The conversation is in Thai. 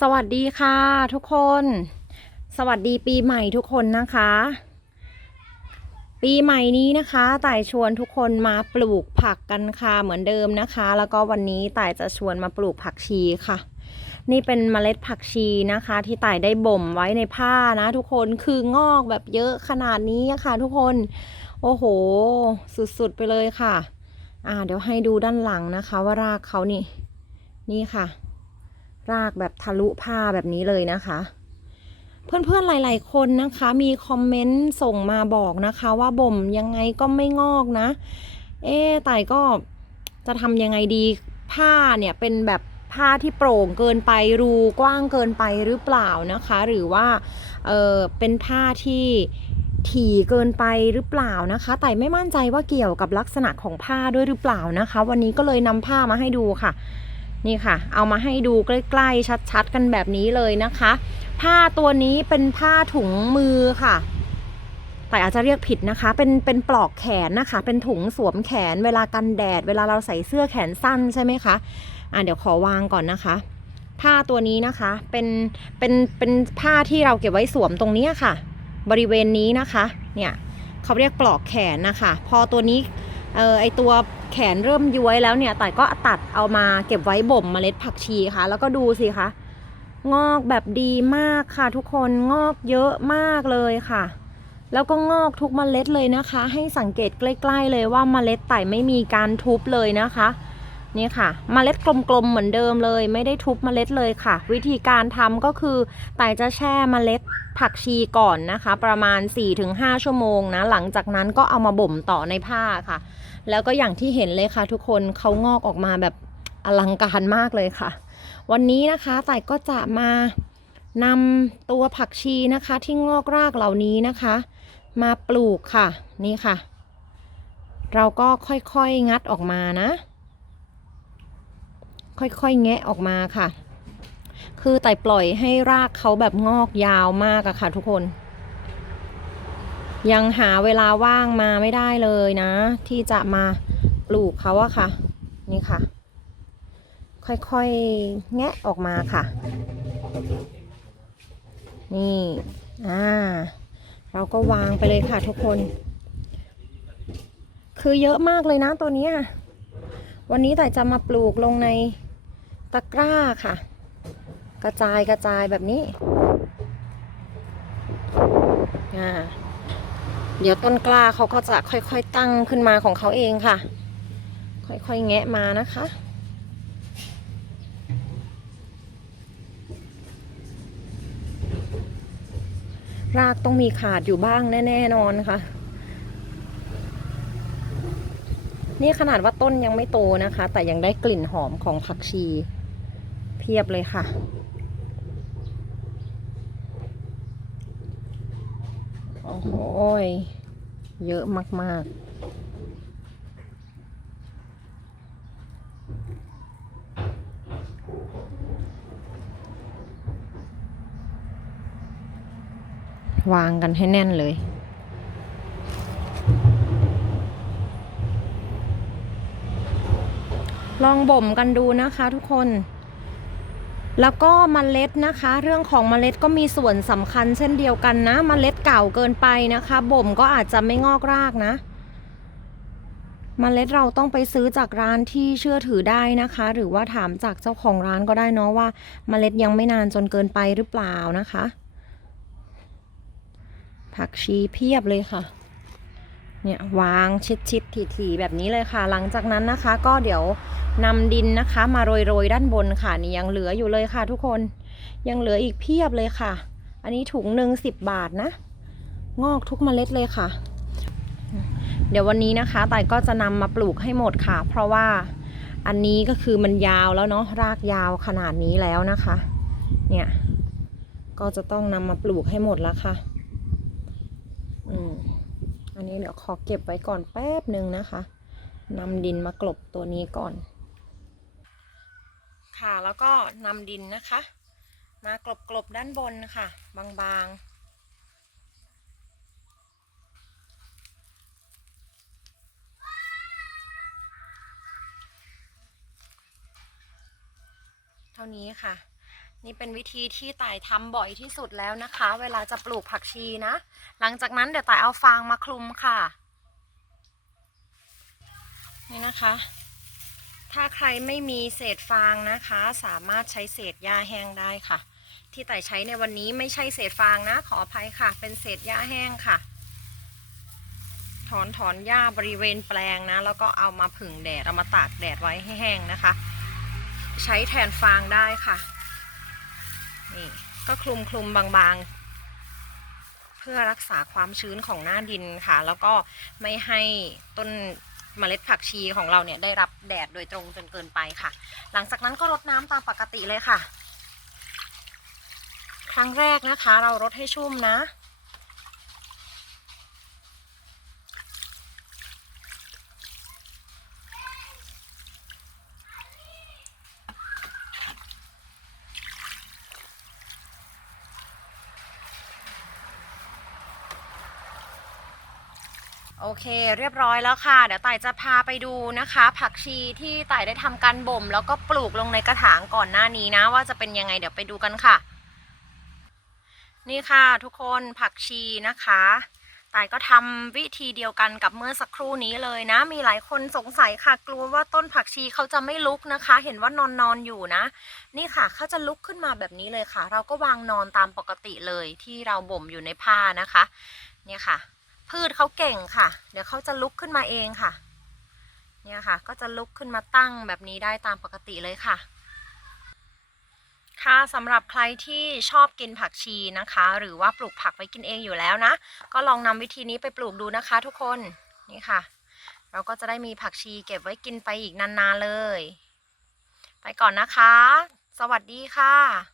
สวัสดีค่ะทุกคน สวัสดีปีใหม่ทุกคนนะคะ ปีใหม่นี้นะคะต่ายชวนทุกคนมาปลูกผักกันค่ะเหมือนเดิมนะคะ แล้วก็วันนี้ต่ายจะชวนมาปลูกผักชีค่ะ นี่เป็นเมล็ดผักชีนะคะ ที่ต่ายได้บ่มไว้ในผ้านะ ทุกคนคืองอกแบบเยอะขนาดนี้อะค่ะ ทุกคน โอ้โห สุดๆไปเลยค่ะ อ่า เดี๋ยวให้ดูด้านหลังนะคะ ว่ารากเขานี่ นี่ค่ะ รากแบบทะลุผ้าแบบนี้เลยนะคะ เพื่อนๆหลาย ๆ คนนะคะ มีคอมเมนต์ส่งมาบอกนะคะ ว่าบ่มยังไงก็ไม่งอกนะ เอ๊แต่ก็จะทำยังไงดีผ้าเนี่ยเป็นแบบผ้าที่โปร่งเกินไปรูกว้างเกินไปหรือเปล่านะคะ หรือว่าเออเป็นผ้าที่ถี่เกินไปหรือเปล่านะคะ แต่ไม่มั่นใจว่าเกี่ยวกับลักษณะของผ้าด้วยหรือเปล่านะคะ วันนี้ก็เลยนำผ้ามาให้ดูค่ะ นี่ค่ะ เอามาให้ดูใกล้ๆ ชัดๆ กันแบบนี้เลยนะคะ ผ้าตัวนี้เป็นผ้าถุงมือค่ะ แต่อาจจะเรียกผิดนะคะ เป็นเป็นปลอกแขนนะคะ เป็นถุงสวมแขนเวลากันแดด เวลาเราใส่เสื้อแขนสั้นใช่ไหมคะ อะเดี๋ยวขอวางก่อนนะคะ ผ้าตัวนี้นะคะเป็นเป็นเป็นผ้าที่เราเก็บไว้สวมตรงนี้ค่ะ บริเวณนี้นะคะ เนี่ยเขาเรียกปลอกแขนนะคะ พอตัวนี้เออไอตัว แขนเริ่มย้วยแล้วเนี่ยต่ก็ตัดเอามาเก็บไว้บ่มเมล็ดผักชีค่ะ แล้วก็ดูสิคะงอกแบบดีมากค่ะทุกคนงอกเยอะมากเลยค่ะ แล้วก็งอกทุกเมล็ดเลยนะคะ ให้สังเกตใกล้ ๆ เลยว่าเมล็ดไต่ไม่มีการทุบเลยนะคะ นี่ค่ะเมล็ดกลมๆเหมือนเดิมเลย ไม่ได้ทุบเมล็ดเลยค่ะ วิธีการทำก็คือไต่จะแช่เมล็ดผักชีก่อนนะคะ ประมาณ 4-5 ชั่วโมงนะ หลังจากนั้นก็เอามาบ่มต่อในผ้าค่ะ แล้วก็อย่างที่เห็นเลยค่ะ ทุกคนเขางอกออกมาแบบอลังการมากเลยค่ะ วันนี้นะคะไต่ก็จะมานำตัวผักชีนะคะที่งอกรากเหล่านี้นะคะ มาปลูกค่ะ นี่ค่ะ เราก็ค่อยๆงัดออกมานะ ค่อยๆ แงะออกมาค่ะ คือไต่ปล่อยให้รากเขาแบบงอกยาวมากอะค่ะ ทุกคน ยังหาเวลาว่างมาไม่ได้เลยนะ ที่จะมาปลูกเขาอะค่ะ นี่ค่ะ ค่อยๆ แงะออกมาค่ะ นี่อ่าเราก็วางไปเลยค่ะทุกคน คือเยอะมากเลยนะตัวนี้วันนี้แต่จะมาปลูกลงใน ตะกร้าค่ะ กระจายกระจายแบบนี้อ่าเดี๋ยวต้นกล้าเขาก็จะค่อยๆตั้งขึ้นมาของเขาเองค่ะ ค่อยๆแงะมานะคะ รากต้องมีขาดอยู่บ้างแน่ๆนอนค่ะ นี่ขนาดว่าต้นยังไม่โตนะคะ แต่ยังได้กลิ่นหอมของผักชี พียบเลยค่ะ โอ้โหยเยอะมาก ๆวางกันให้แน่นเลย ลองบ่มกันดูนะคะทุกคน แล้วก็มเมล็ดนะคะ เรื่องของเมล็ดก็มีส่วนสำคัญเช่นเดียวกันนะมเมล็ดเก่าเกินไปนะคะบ่มก็อาจจะไม่งอกรากนะมเมล็ดเราต้องไปซื้อจากร้านที่เชื่อถือได้นะคะ หรือว่าถามจากเจ้าของร้านก็ได้เนาะว่าเมล็ดยังไม่นานจนเกินไปหรือเปล่านะคะ ผักชีเพียบเลยค่ะ เนี่ยวางชิดชิดถี่ๆแบบนี้เลยค่ะ หลังจากนั้นนะคะ ก็เดี๋ยวนำดินนะคะ มาโรยๆด้านบนค่ะนี่ยังเหลืออยู่เลยค่ะ ทุกคนยังเหลืออีกเพียบเลยค่ะ อันนี้ถุงหนึ่งสิบบาทนะ งอกทุกเมล็ดเลยค่ะ เดี๋ยววันนี้นะคะต่ก็จะนำมาปลูกให้หมดค่ะ เพราะว่าอันนี้ก็คือมันยาวแล้วเนาะรากยาวขนาดนี้แล้วนะคะ เนี่ยก็จะต้องนำมาปลูกให้หมดแล้วค่ะ อันนี้เดี๋ยวขอเก็บไว้ก่อนแป๊บหนึ่งนะคะนำดินมากลบตัวนี้ก่อน ค่ะแล้วก็นำดินนะคะ มากลบกลบๆด้านบนค่ะ บางๆเท่านี้ค่ะ นี่เป็นวิธีที่ต่ายทำบ่อยที่สุดแล้วนะคะ เวลาจะปลูกผักชีนะ หลังจากนั้นเดี๋ยวต่ายเอาฟางมาคลุมค่ะ นี่นะคะ ถ้าใครไม่มีเศษฟางนะคะ สามารถใช้เศษหญ้าแห้งได้ค่ะ ที่ต่ายใช้ในวันนี้ไม่ใช่เศษฟางนะ ขออภัยค่ะ เป็นเศษหญ้าแห้งค่ะ ถอนถอนหญ้าบริเวณแปลงนะ แล้วก็เอามาผึ่งแดดเอามาตากแดดไว้ให้แห้งนะคะ ใช้แทนฟางได้ค่ะ นี่ก็คลุมคลุมบางๆ เพื่อรักษาความชื้นของหน้าดินค่ะ แล้วก็ไม่ให้ต้นเมล็ดผักชีของเราเนี่ยได้รับแดดโดยตรงจนเกินไปค่ะ หลังจากนั้นก็รดน้ำตามปกติเลยค่ะ ครั้งแรกนะคะ เรารดให้ชุ่มนะ โอเคเรียบร้อยแล้วค่ะ เดี๋ยวต่ายจะพาไปดูนะคะ ผักชีที่ต่ายได้ทำการบ่ม แล้วก็ปลูกลงในกระถางก่อนหน้านี้นะ ว่าจะเป็นยังไงเดี๋ยวไปดูกันค่ะ นี่ค่ะทุกคนผักชีนะคะต่ายก็ทำวิธีเดียวกันกับเมื่อสักครู่นี้เลยนะ มีหลายคนสงสัยค่ะ กลัวว่าต้นผักชีเขาจะไม่ลุกนะคะ เห็นว่านอนนอนอยู่นะ นี่ค่ะเขาจะลุกขึ้นมาแบบนี้เลยค่ะ เราก็วางนอนตามปกติเลยที่เราบ่มอยู่ในผ้านะคะ เนี่ยค่ะ พืชเขาเก่งค่ะ เดี๋ยวเขาจะลุกขึ้นมาเองค่ะ เนี่ยค่ะ ก็จะลุกขึ้นมาตั้งแบบนี้ได้ตามปกติเลยค่ะ ค่ะสำหรับใครที่ชอบกินผักชีนะคะ หรือว่าปลูกผักไว้กินเองอยู่แล้วนะ ก็ลองนำวิธีนี้ไปปลูกดูนะคะ ทุกคน นี่ค่ะ เราก็จะได้มีผักชีเก็บไว้กินไปอีกนานๆเลย ไปก่อนนะคะ สวัสดีค่ะ